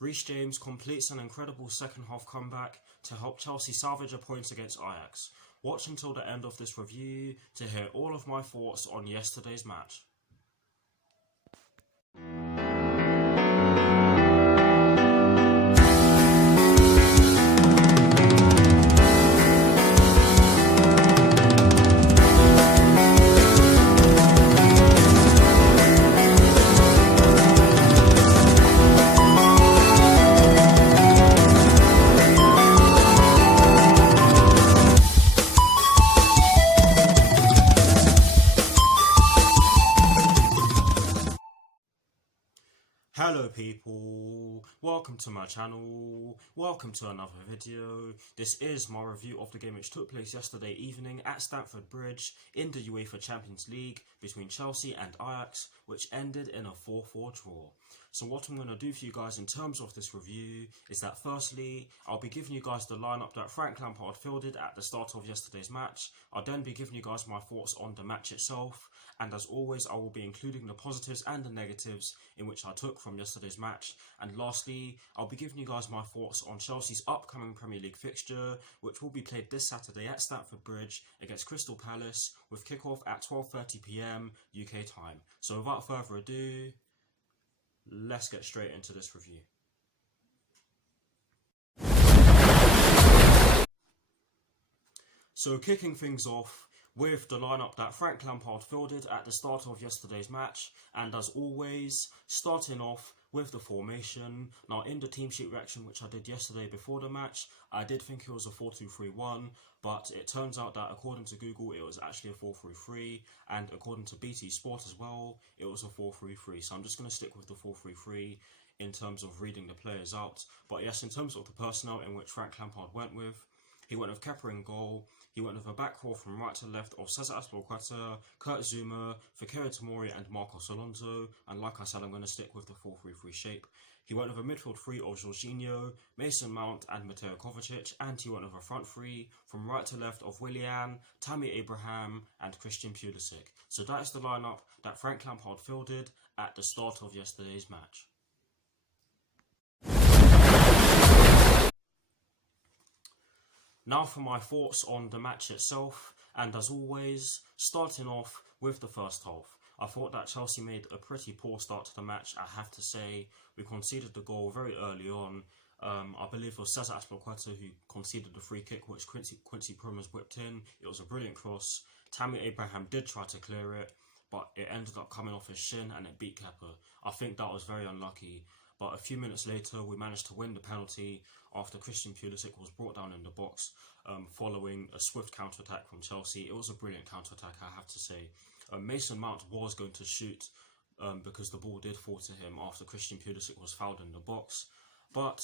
Reece James completes an incredible second half comeback to help Chelsea salvage a point against Ajax. Watch until the end of this review to hear all of my thoughts on yesterday's match. Hello people, welcome to my channel, welcome to another video. This is my review of the game which took place yesterday evening at Stamford Bridge in the UEFA Champions League between Chelsea and Ajax, which ended in a 4-4 draw. So what I'm going to do for you guys in terms of this review is that firstly, I'll be giving you guys the lineup that Frank Lampard fielded at the start of yesterday's match. I'll then be giving you guys my thoughts on the match itself. And as always, I will be including the positives and the negatives in which I took from yesterday's match. And lastly, I'll be giving you guys my thoughts on Chelsea's upcoming Premier League fixture, which will be played this Saturday at Stamford Bridge against Crystal Palace, with kickoff at 12:30 PM UK time. So without further ado, let's get straight into this review. So kicking things off with the lineup that Frank Lampard fielded at the start of yesterday's match, and as always, starting off with the formation. Now in the team sheet reaction which I did yesterday before the match, I did think it was a 4-2-3-1, but it turns out that according to Google it was actually a 4-3-3, and according to BT Sport as well, it was a 4-3-3. So I'm just going to stick with the 4-3-3 in terms of reading the players out. But yes, in terms of the personnel in which Frank Lampard went with, he went with Kepa in goal. He went with a back four from right to left of Cesar Azpilicueta, Kurt Zouma, Fikayo Tomori and Marcos Alonso. And like I said, I'm going to stick with the 4-3-3 shape. He went with a midfield three of Jorginho, Mason Mount and Mateo Kovacic. And he went with a front three from right to left of Willian, Tammy Abraham and Christian Pulisic. So that is the lineup that Frank Lampard fielded at the start of yesterday's match. Now for my thoughts on the match itself, and as always, starting off with the first half. I thought that Chelsea made a pretty poor start to the match, I have to say. We conceded the goal very early on. I believe it was Cesar Azpilicueta who conceded the free kick, which Quincy Promes whipped in. It was a brilliant cross. Tammy Abraham did try to clear it, but it ended up coming off his shin and it beat Kepa. I think that was very unlucky. But a few minutes later, we managed to win the penalty after Christian Pulisic was brought down in the box following a swift counter-attack from Chelsea. It was a brilliant counter-attack, I have to say. Mason Mount was going to shoot because the ball did fall to him after Christian Pulisic was fouled in the box. But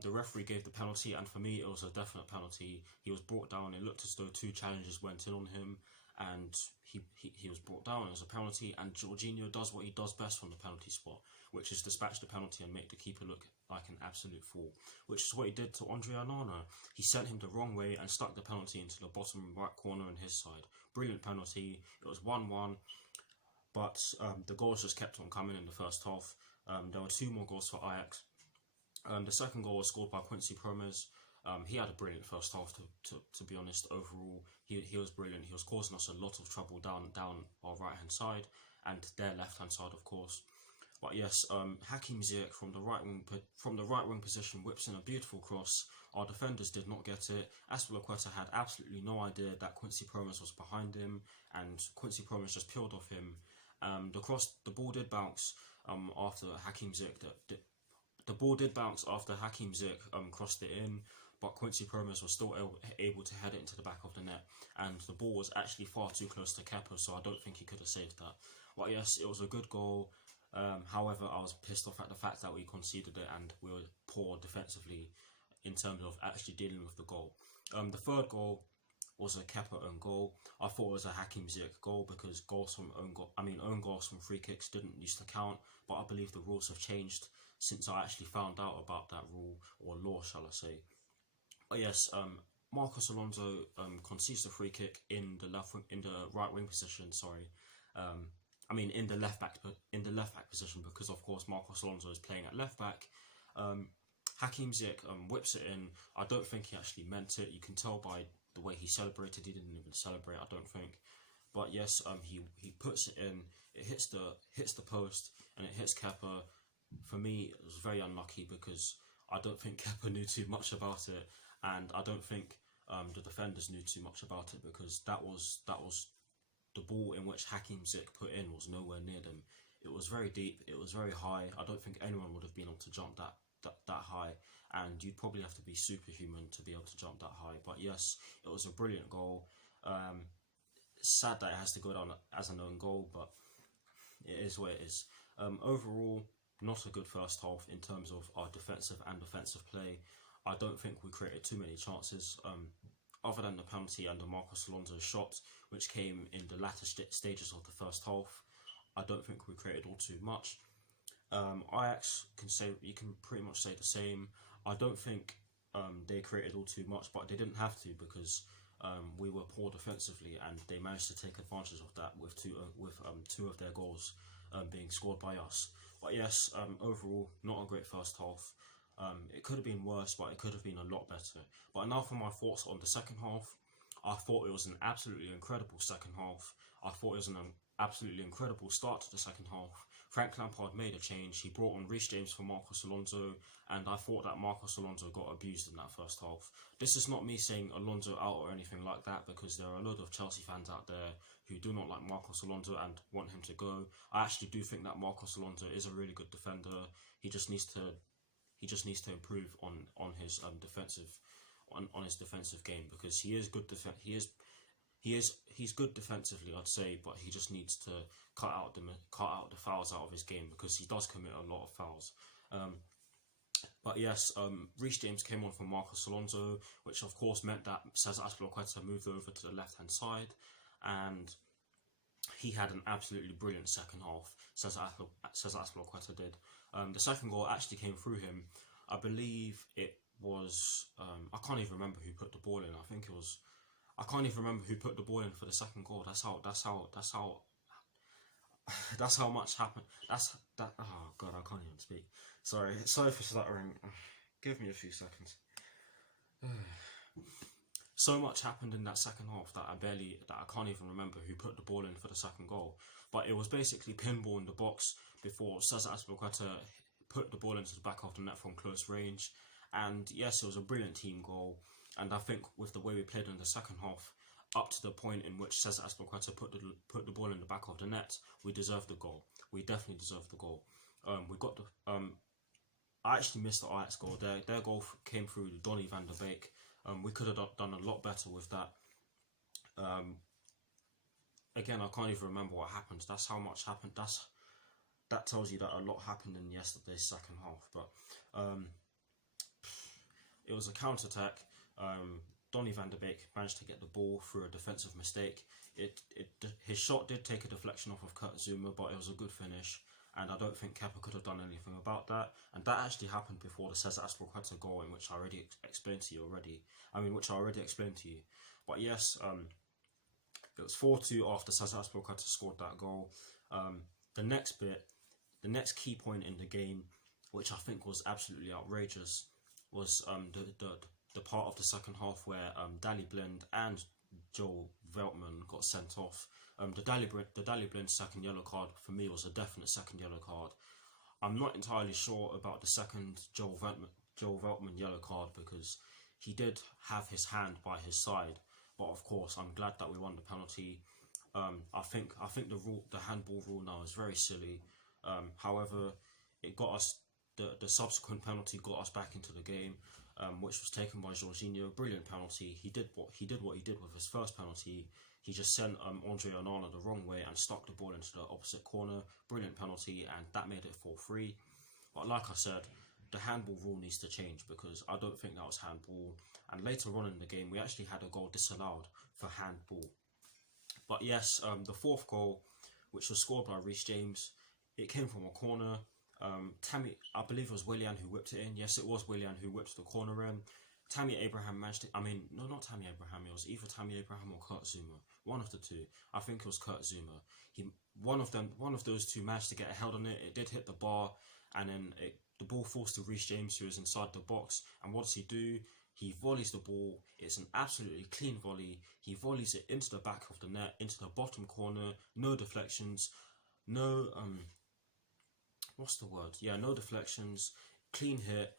the referee gave the penalty, and for me, it was a definite penalty. He was brought down. It looked as though two challenges went in on him, and he was brought down as a penalty. And Jorginho does what he does best from the penalty spot, which is dispatch the penalty and make the keeper look like an absolute fool, which is what he did to Andre Onana. He sent him the wrong way and stuck the penalty into the bottom right corner on his side. Brilliant penalty. It was 1-1, but the goals just kept on coming in the first half. There were two more goals for Ajax. The second goal was scored by Quincy Promes. He had a brilliant first half, to be honest. Overall, he was brilliant. He was causing us a lot of trouble down our right hand side and their left hand side, of course. But yes, Hakim Ziyech from the right wing position whips in a beautiful cross. Our defenders did not get it. Azpilicueta had absolutely no idea that Quincy Promes was behind him, and Quincy Promes just peeled off him. The ball did bounce after Hakim Ziyech. The ball did bounce after Hakim Ziyech crossed it in, but Quincy Promes was still able to head it into the back of the net, and the ball was actually far too close to Kepa, so I don't think he could have saved that. But yes, it was a good goal. However, I was pissed off at the fact that we conceded it and we were poor defensively in terms of actually dealing with the goal. The third goal was a Kepa own goal. I thought it was a Hakim Ziyech goal because own goals from free kicks didn't used to count, but I believe the rules have changed since I actually found out about that rule, or law shall I say. But yes, Marcos Alonso concedes the free kick in the right wing position. In the left back position, because of course Marcos Alonso is playing at left back, Hakim Ziyech whips it in. I don't think he actually meant it. You can tell by the way he celebrated. He didn't even celebrate, I don't think. But yes, he puts it in. It hits the post and it hits Kepa. For me, it was very unlucky because I don't think Kepa knew too much about it, and I don't think the defenders knew too much about it, because that was the ball in which Hakim Ziyech put in was nowhere near them. It was very deep. It was very high. I don't think anyone would have been able to jump that high, and you'd probably have to be superhuman to be able to jump that high. But yes, it was a brilliant goal. Sad that it has to go down as an own goal, but it is what it is. Overall, not a good first half in terms of our defensive and offensive play. I don't think we created too many chances, other than the penalty and the Marcos Alonso shot, which came in the latter stages of the first half. I don't think we created all too much. Ajax, you can pretty much say the same. I don't think they created all too much, but they didn't have to, because we were poor defensively, and they managed to take advantage of that with two of their goals being scored by us. But yes, overall, not a great first half. It could have been worse, but it could have been a lot better. But now for my thoughts on the second half. I thought it was an absolutely incredible second half. I thought it was an absolutely incredible start to the second half. Frank Lampard made a change. He brought on Reece James for Marcos Alonso, and I thought that Marcos Alonso got abused in that first half. This is not me saying Alonso out or anything like that, because there are a lot of Chelsea fans out there who do not like Marcos Alonso and want him to go. I actually do think that Marcos Alonso is a really good defender. He just needs to improve on his defensive game, because he is good. He's good defensively, I'd say, but he just needs to cut out the fouls out of his game, because he does commit a lot of fouls. But yes, Reece James came on for Marcos Alonso, which of course meant that Cesar Azpilicueta moved over to the left-hand side, and he had an absolutely brilliant second half. Cesar Azpilicueta did. The second goal actually came through him. I believe it was. I can't even remember who put the ball in. I can't even remember who put the ball in for the second goal. That's how much happened. Oh god, I can't even speak. Sorry for stuttering. Give me a few seconds. So much happened in that second half that I can't even remember who put the ball in for the second goal. But it was basically pinball in the box before Cesar Azpilicueta put the ball into the back of the net from close range. And yes, it was a brilliant team goal. And I think with the way we played in the second half, up to the point in which Cesar Azpilicueta put the ball in the back of the net, we deserved the goal. We definitely deserved the goal. We got the. I actually missed the Ajax goal. Their goal came through Donny van der Beek. We could have done a lot better with that. Again, I can't even remember what happened. That's how much happened. That tells you that a lot happened in yesterday's second half. But it was a counter-attack. Donny van der Beek managed to get the ball through a defensive mistake. His shot did take a deflection off of Kurt Zouma, but it was a good finish. And I don't think Kepa could have done anything about that. And that actually happened before the Cesar Azpilicueta goal, in which I already explained to you. But yes, it was 4-2 after Cesar Azpilicueta scored that goal. The next key point in the game, which I think was absolutely outrageous, was the part of the second half where Daley Blind and Joel Veltman got sent off. The Daley Blind second yellow card for me was a definite second yellow card. I'm not entirely sure about the second Joel Veltman yellow card, because he did have his hand by his side. But of course, I'm glad that we won the penalty. I think the handball rule now is very silly. However, it got us the subsequent penalty got us back into the game, which was taken by Jorginho. Brilliant penalty. He did what he did with his first penalty. He just sent Andre Onana the wrong way and stuck the ball into the opposite corner. Brilliant penalty, and that made it 4-3. But like I said, the handball rule needs to change, because I don't think that was handball. And later on in the game, we actually had a goal disallowed for handball. But yes, the fourth goal, which was scored by Reece James, it came from a corner. I believe it was Willian who whipped it in. Yes, it was Willian who whipped the corner in. Tammy Abraham managed it. No, not Tammy Abraham. It was either Tammy Abraham or Kurt Zouma. One of the two. I think it was Kurt Zouma. One of those two managed to get a held on it. It did hit the bar, and then The ball falls to Reece James, who is inside the box, and what does he do? He volleys the ball. It's an absolutely clean volley. He volleys it into the back of the net, into the bottom corner. No deflections. No what's the word? Yeah, no deflections. Clean hit.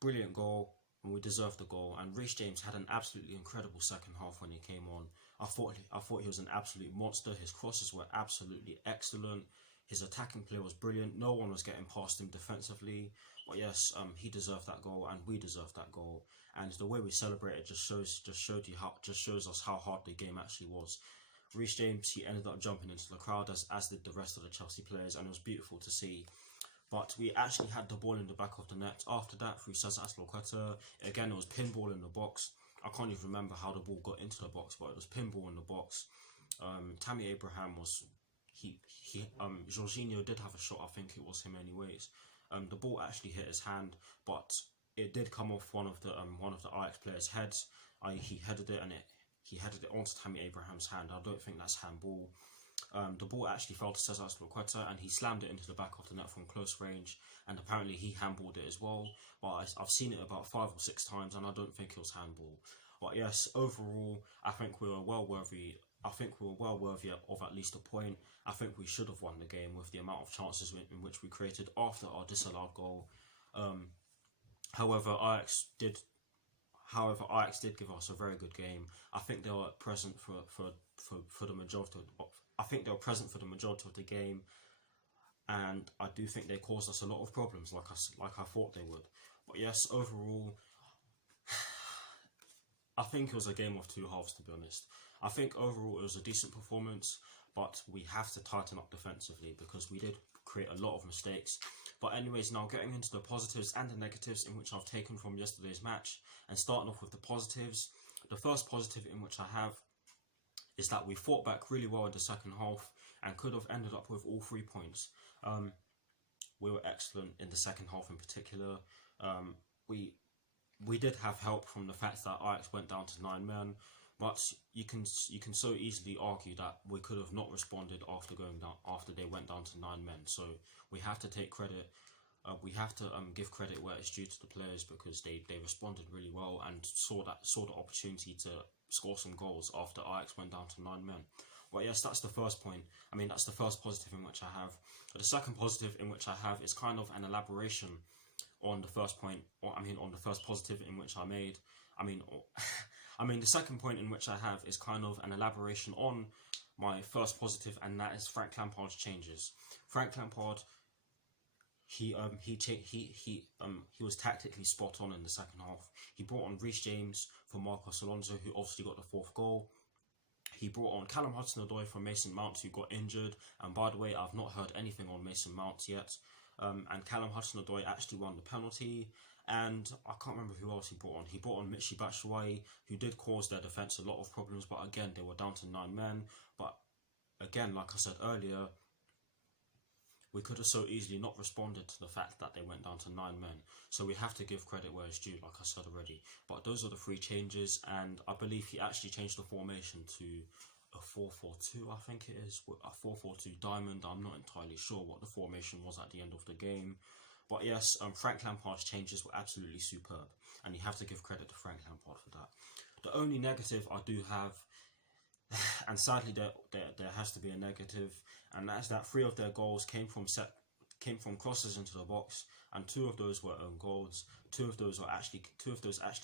Brilliant goal, and we deserved the goal. And Reece James had an absolutely incredible second half when he came on. I thought he was an absolute monster. His crosses were absolutely excellent. His attacking play was brilliant. No one was getting past him defensively. But yes, he deserved that goal, and we deserved that goal. And the way we celebrated just shows us how hard the game actually was. Reece James, he ended up jumping into the crowd as did the rest of the Chelsea players, and it was beautiful to see. But we actually had the ball in the back of the net after that through CHEAJA. Again, it was pinball in the box. I can't even remember how the ball got into the box, but it was pinball in the box. Tammy Abraham was Jorginho did have a shot. I think it was him anyways. The ball actually hit his hand, but it did come off one of the Ajax players' heads. He headed it, and he headed it onto Tammy Abraham's hand. I don't think that's handball. The ball actually fell to CHEAJA, and he slammed it into the back of the net from close range, and apparently he handballed it as well. But I've seen it about 5 or 6 times, and I don't think it was handball. But yes, overall, I think we were well worthy. Of at least a point. I think we should have won the game with the amount of chances in which we created after our disallowed goal. However, Ajax did give us a very good game. I think they were present for the majority. I think they were present for the majority of the game, and I do think they caused us a lot of problems, like I thought they would. But yes, overall, I think it was a game of two halves, to be honest. I think overall it was a decent performance, but we have to tighten up defensively because we did create a lot of mistakes. But anyways, now getting into the positives and the negatives in which I've taken from yesterday's match, and starting off with the positives. The first positive in which I have is that we fought back really well in the second half and could have ended up with all 3 points. We were excellent in the second half in particular. We did have help from the fact that Ajax went down to 9 men. But you can so easily argue that we could have not responded after they went down to 9 men. So we have to take credit. We have to give credit where it's due to the players, because they responded really well and saw the opportunity to score some goals after Ajax went down to 9 men. Well, yes, that's the first point. I mean, that's the first positive in which I have. But the second positive in which I have is kind of an elaboration on the first point, on the first positive in which I made. The second point in which I have is kind of an elaboration on my first positive, and that is Frank Lampard's changes. Frank Lampard, he was tactically spot on in the second half. He brought on Reece James for Marcos Alonso, who obviously got the 4th goal. He brought on Callum Hudson-Odoi for Mason Mount, who got injured. And by the way, I've not heard anything on Mason Mount yet. And Callum Hudson-Odoi actually won the penalty. And I can't remember who else he brought on. He brought on Michy Batshuayi, who did cause their defence a lot of problems. But again, they were down to 9 men. But again, like I said earlier, we could have so easily not responded to the fact that they went down to 9 men. So we have to give credit where it's due, like I said already. But those are the 3 changes, and I believe he actually changed the formation to a 4-4-2, I think it is. A 4-4-2 diamond. I'm not entirely sure what the formation was at the end of the game. But yes, Frank Lampard's changes were absolutely superb, and you have to give credit to Frank Lampard for that. The only negative I do have, and sadly there has to be a negative, and that's that 3 of their goals came from crosses into the box, and 2 of those were own goals. 2 of those actually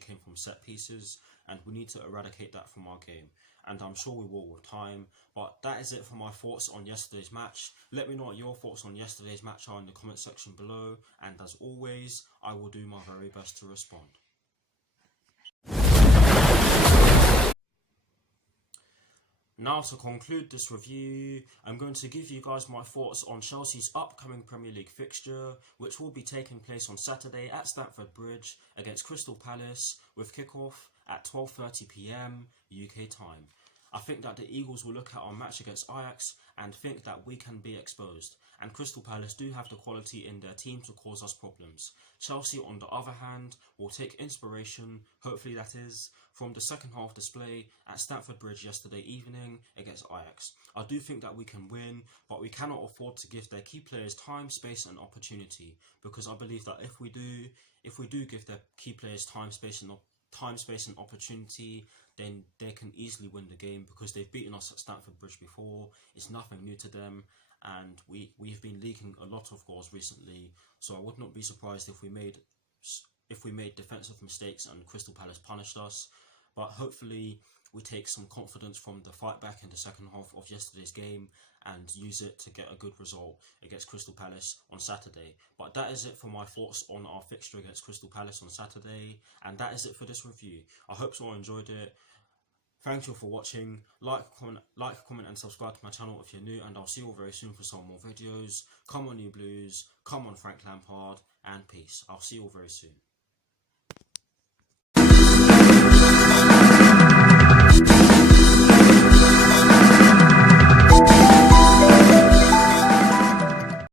came from set pieces, and we need to eradicate that from our game. And I'm sure we will with time. But that is it for my thoughts on yesterday's match. Let me know what your thoughts on yesterday's match are in the comment section below, and as always, I will do my very best to respond. Now, to conclude this review, I'm going to give you guys my thoughts on Chelsea's upcoming Premier League fixture, which will be taking place on Saturday at Stamford Bridge against Crystal Palace, with kickoff at 12:30 PM UK time. I think that the Eagles will look at our match against Ajax and think that we can be exposed, and Crystal Palace do have the quality in their team to cause us problems. Chelsea, on the other hand, will take inspiration, hopefully that is, from the second half display at Stamford Bridge yesterday evening against Ajax. I do think that we can win, but we cannot afford to give their key players time, space and opportunity, because I believe that if we do give their key players time, space and opportunity, then they can easily win the game, because they've beaten us at Stamford Bridge before. It's nothing new to them, and we've been leaking a lot of goals recently, so I would not be surprised if we made defensive mistakes and Crystal Palace punished us. But hopefully we take some confidence from the fight back in the second half of yesterday's game and use it to get a good result against Crystal Palace on Saturday. But that is it for my thoughts on our fixture against Crystal Palace on Saturday, and that is it for this review. I hope you all enjoyed it. Thank you for watching. Like, comment and subscribe to my channel if you're new, and I'll see you all very soon for some more videos. Come on you Blues, come on Frank Lampard, and peace. I'll see you all very soon.